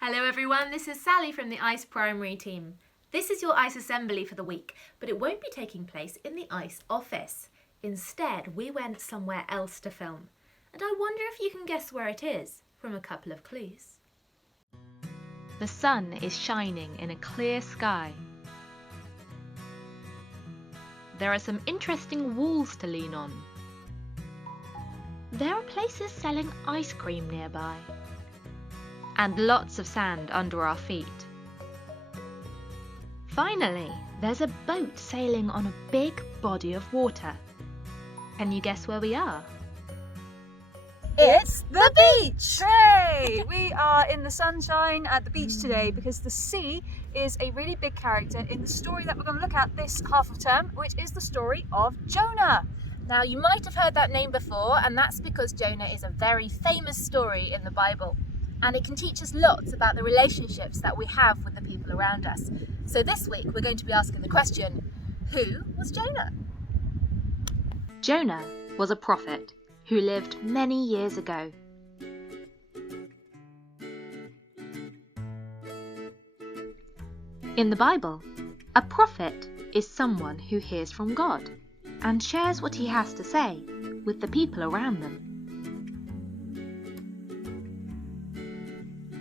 Hello everyone, this is Sally from the ICE Primary team. This is your ICE assembly for the week, but it won't be taking place in the ICE office. Instead, we went somewhere else to film. And I wonder if you can guess where it is from a couple of clues. The sun is shining in a clear sky. There are some interesting walls to lean on. There are places selling ice cream nearby. And lots of sand under our feet. Finally, there's a boat sailing on a big body of water. Can you guess where we are? It's the beach! Hey! We are in the sunshine at the beach today because the sea is a really big character in the story that we're going to look at this half of term, which is the story of Jonah. Now, you might have heard that name before, and that's because Jonah is a very famous story in the Bible. And it can teach us lots about the relationships that we have with the people around us. So this week we're going to be asking the question, who was Jonah? Jonah was a prophet who lived many years ago. In the Bible, a prophet is someone who hears from God and shares what he has to say with the people around them.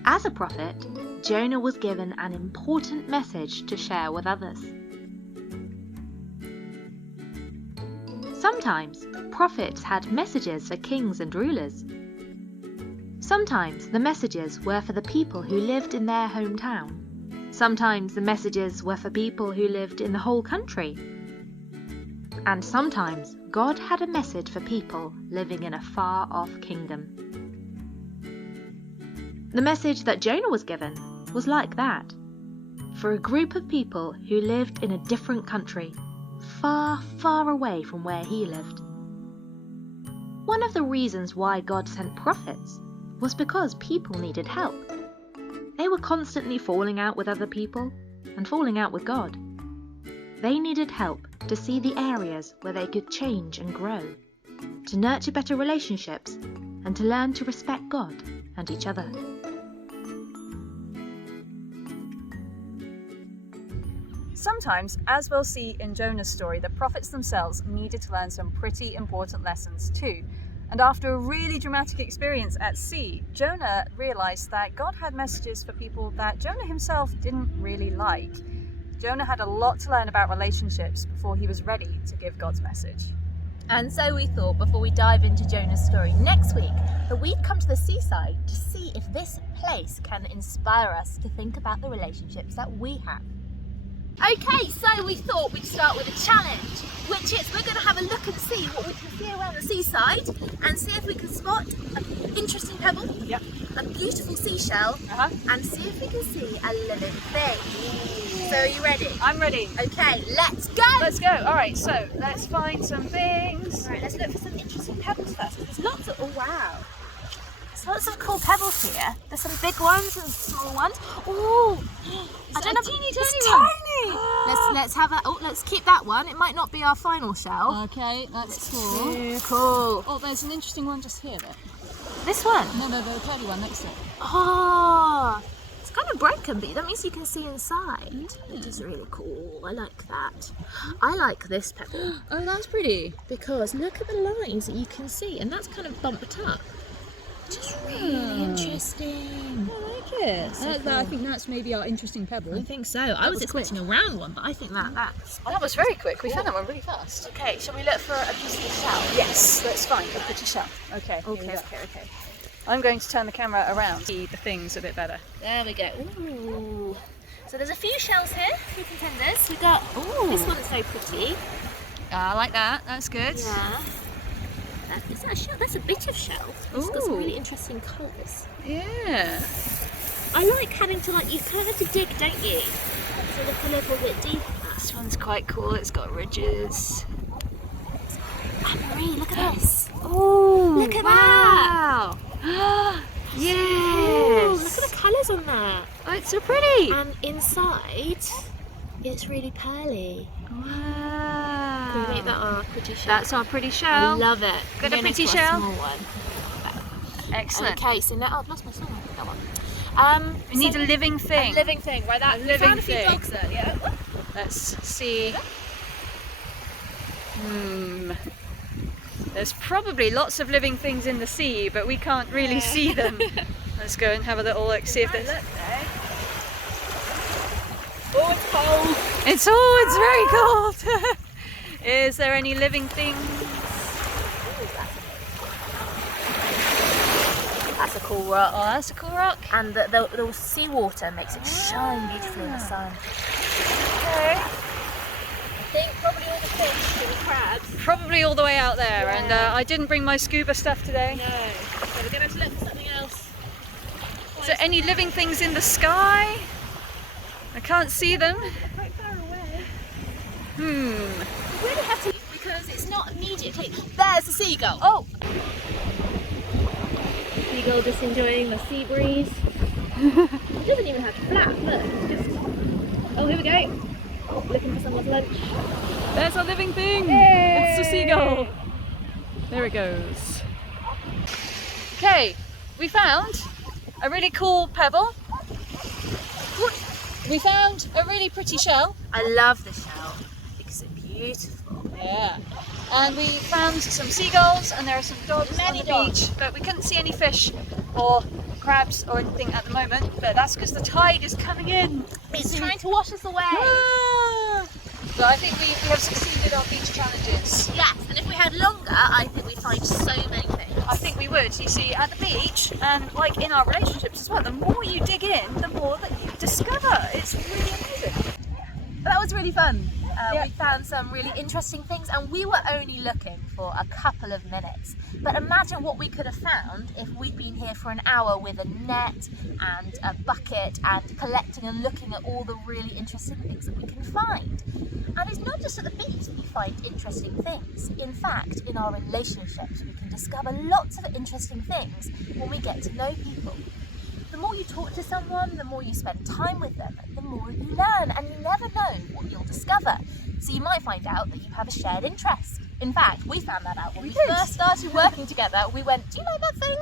As a prophet, Jonah was given an important message to share with others. Sometimes, prophets had messages for kings and rulers. Sometimes the messages were for the people who lived in their hometown. Sometimes the messages were for people who lived in the whole country. And sometimes God had a message for people living in a far-off kingdom. The message that Jonah was given was like that, for a group of people who lived in a different country, far, far away from where he lived. One of the reasons why God sent prophets was because people needed help. They were constantly falling out with other people and falling out with God. They needed help to see the areas where they could change and grow, to nurture better relationships, and to learn to respect God and each other. Sometimes, as we'll see in Jonah's story, the prophets themselves needed to learn some pretty important lessons too. And after a really dramatic experience at sea, Jonah realized that God had messages for people that Jonah himself didn't really like. Jonah had a lot to learn about relationships before he was ready to give God's message. And so we thought, before we dive into Jonah's story next week, that we'd come to the seaside to see if this place can inspire us to think about the relationships that we have. Okay, so we thought we'd start with a challenge, which is we're going to have a look and see what we can see around the seaside and see if we can spot an interesting pebble, a beautiful seashell, and see if we can see a living thing. So are you ready? I'm ready. Okay, let's go! Let's go. Alright, so let's find some things. Alright, let's look for some interesting pebbles first. There's lots of, oh wow. There's lots of cool pebbles here. There's some big ones and small ones. Oh, I don't know. It's tiny. Let's have a. Oh, let's keep that one. It might not be our final shell. Okay, that's cool. Too cool. Oh, there's an interesting one just here. There. This one? No, the curly one next to it. Oh, it's kind of broken, but that means you can see inside, which is really cool. I like that. I like this pebble. Oh, that's pretty. Because look at the lines that you can see, and that's kind of bumped up. Just really interesting. I like it. So cool. I think that's maybe our interesting pebble. I think so. I was expecting a round one, but I think that. Oh, that was very quick. We found that one really fast. Okay, shall we look for a beautiful shell? Yes, let's find a pretty shell. Okay. Okay. I'm going to turn the camera around to see the things a bit better. There we go. Ooh. So there's a few shells here, few contenders. We got. Ooh. This one's so pretty. I like that. That's good. Yeah. Is that a shell? That's a bit of shell. It's got some really interesting colours. Yeah. I like having to you kind of have to dig, don't you? To look a little bit deeper. This one's quite cool. It's got ridges. Anne-Marie, look at this. Oh, look at that. Yes. Yes. Ooh, look at the colours on there. Oh, it's so pretty. And inside, it's really pearly. Wow. Can we make that our pretty shell? That's our pretty shell. I love it. Got a Going pretty into shell. A small one. Excellent. Okay, so now I've lost my song. That one. We need a living thing. A living thing, right? That A we living found a few thing. dogs earlier. Let's see. There's probably lots of living things in the sea, but we can't really see them. Let's go and have a little look, see if there's... Oh, it's cold. It's very cold. Is there any living things? That's a cool rock. Oh, that's a cool rock. And the seawater makes it shine beautifully in the sun. Okay. I think probably all the fish and the crabs. Probably all the way out there, Yeah. and I didn't bring my scuba stuff today. No. So we're going to have to look for something else. Is there any living things in the sky? I can't see them. Quite far away. Hmm. We really have to, because it's not immediately. There's a seagull. Oh, Seagull just enjoying the sea breeze. It doesn't even have to flap. Look, it's just. Oh, here we go. Oh, looking for someone's lunch. there's a living thing. Yay! It's a seagull. There it goes. Okay, we found a really cool pebble. We found a really pretty shell. I love the shell because it's beautiful. Yeah. And we found some seagulls, and there are some dogs Many on the dogs. beach, but we couldn't see any fish or crabs or anything at the moment, but that's because the tide is coming in. It's trying to wash us away. Ah! So I think we have succeeded our beach challenges. Yes, and if we had longer, I think we'd find so many things. I think we would. You see, at the beach, and like in our relationships as well, the more you dig in, the more that you discover. It's really amazing. But that was really fun. Yeah. We found some really interesting things, and we were only looking for a couple of minutes. But imagine what we could have found if we'd been here for an hour with a net and a bucket and collecting and looking at all the really interesting things that we can find. And it's not just at the beach that you find interesting things. In fact, in our relationships, we can discover lots of interesting things when we get to know people. The more you talk to someone, the more you spend time with them, the more you learn, and you never know what you'll discover. So you might find out that you have a shared interest. In fact, we found that out when we first started working together. We went, do you like that thing?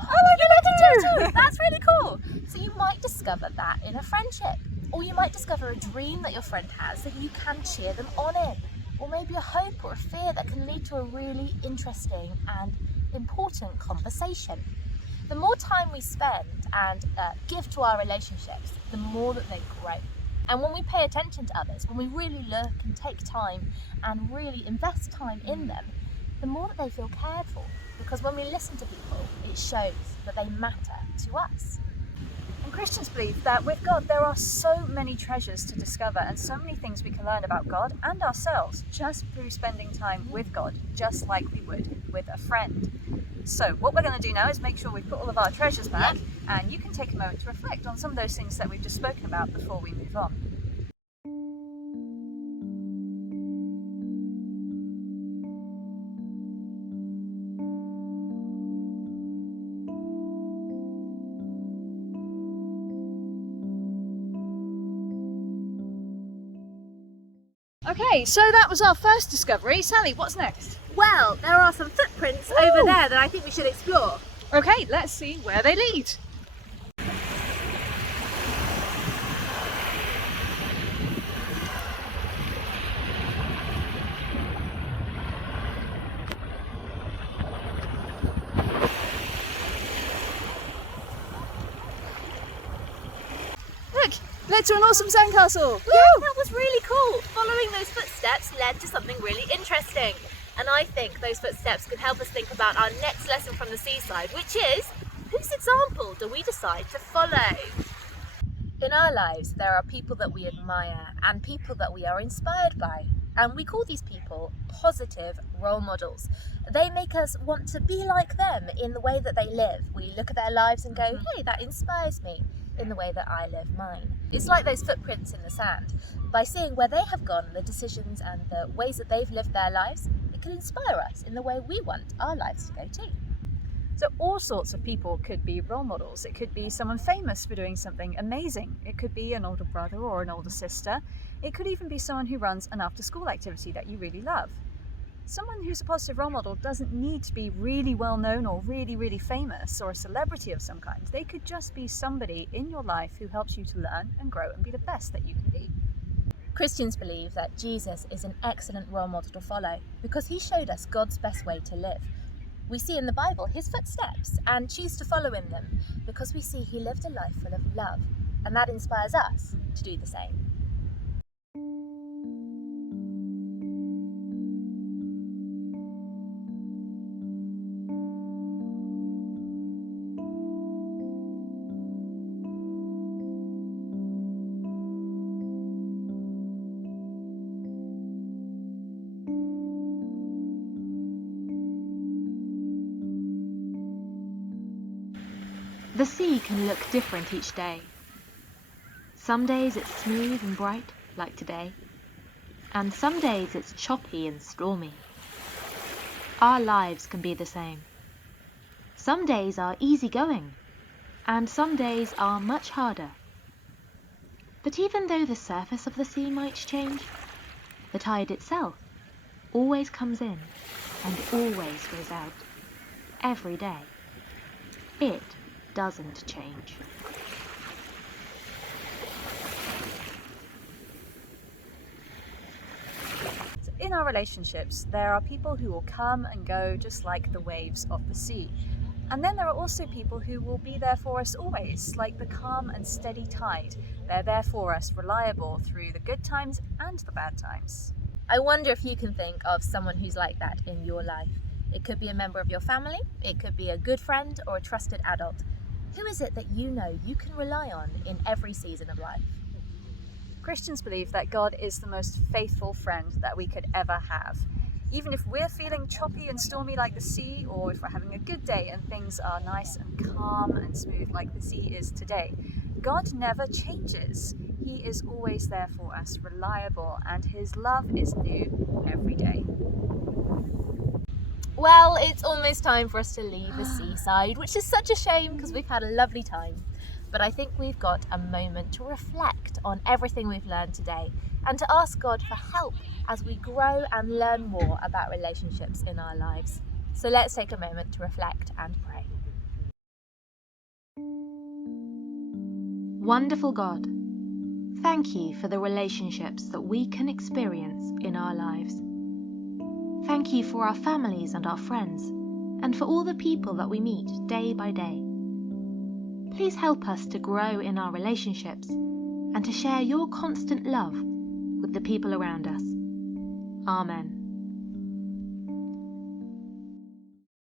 Oh, you like it too! That's really cool. So you might discover that in a friendship. Or you might discover a dream that your friend has that you can cheer them on in. Or maybe a hope or a fear that can lead to a really interesting and important conversation. The more time we spend and give to our relationships, the more that they grow. And when we pay attention to others, when we really look and take time and really invest time in them, the more that they feel cared for. Because when we listen to people, it shows that they matter to us. And Christians believe that with God there are so many treasures to discover and so many things we can learn about God and ourselves just through spending time with God, just like we would with a friend. So what we're going to do now is make sure we've put all of our treasures back, and you can take a moment to reflect on some of those things that we've just spoken about before we move on. Okay, so that was our first discovery. Sally, what's next? Well, there are some footprints over there that I think we should explore. Okay, let's see where they lead. Look, led to an awesome sandcastle. Yeah, that was really cool. Following those footsteps led to something really interesting. And I think those footsteps can help us think about our next lesson from the seaside, which is, whose example do we decide to follow? In our lives, there are people that we admire and people that we are inspired by. And we call these people positive role models. They make us want to be like them in the way that they live. We look at their lives and go, hey, that inspires me in the way that I live mine. It's like those footprints in the sand. By seeing where they have gone, the decisions and the ways that they've lived their lives, it can inspire us in the way we want our lives to go too. So all sorts of people could be role models. It could be someone famous for doing something amazing. It could be an older brother or an older sister. It could even be someone who runs an after-school activity that you really love. Someone who's a positive role model doesn't need to be really well known or really, really famous or a celebrity of some kind. They could just be somebody in your life who helps you to learn and grow and be the best that you can be. Christians believe that Jesus is an excellent role model to follow because he showed us God's best way to live. We see in the Bible his footsteps and choose to follow in them because we see he lived a life full of love, and that inspires us to do the same. The sea can look different each day. Some days it's smooth and bright, like today, and some days it's choppy and stormy. Our lives can be the same. Some days are easygoing, and some days are much harder. But even though the surface of the sea might change, the tide itself always comes in and always goes out, every day. It doesn't change. In our relationships, there are people who will come and go just like the waves of the sea. And then there are also people who will be there for us always, like the calm and steady tide. They're there for us, reliable through the good times and the bad times. I wonder if you can think of someone who's like that in your life. It could be a member of your family, it could be a good friend or a trusted adult. Who is it that you know you can rely on in every season of life? Christians believe that God is the most faithful friend that we could ever have. Even if we're feeling choppy and stormy like the sea, or if we're having a good day and things are nice and calm and smooth like the sea is today, God never changes. He is always there for us, reliable, and his love is new every day. Well, it's almost time for us to leave the seaside, which is such a shame because we've had a lovely time. But I think we've got a moment to reflect on everything we've learned today and to ask God for help as we grow and learn more about relationships in our lives. So let's take a moment to reflect and pray. Wonderful God, thank you for the relationships that we can experience in our lives. Thank you for our families and our friends, and for all the people that we meet day by day. Please help us to grow in our relationships and to share your constant love with the people around us. Amen.